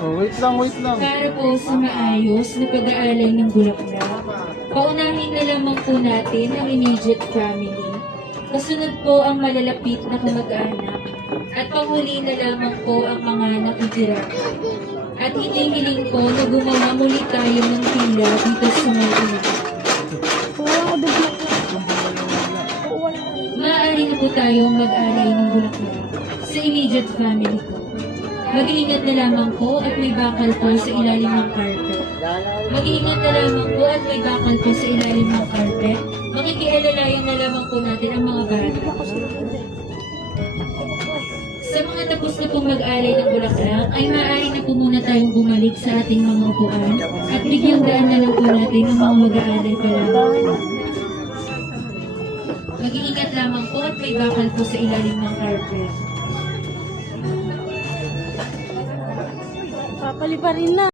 Oh, wait lang. Para po sa maayos na pag-aalay ng bulaklak, paunahin na lamang po natin ang immediate family. Kasunod po ang malalapit na kamag-anak. At panghuli na lamang po ang mga nakitira. At hiling-hiling po na gumawa muli tayo ng pila dito sa may ina. Maaari na po tayong mag-alay ng bulaklak sa immediate family ko. Mag-iingat na lamang po at may bakal po sa ilalim ng carpet. Mag-iingat na lamang po at may bakal po sa ilalim ng carpet. Makikialalayan na lamang po natin ang mga bata. Sa mga tapos na pong mag-alay ng bulaklak, ay maaari na po muna tayong bumalik sa ating mga upuan at bigyang daan na lang po natin ang mga mag-aalay pa lamang. Mag-iingat lamang po at may bakal po sa ilalim ng carpet. Papaliparin na.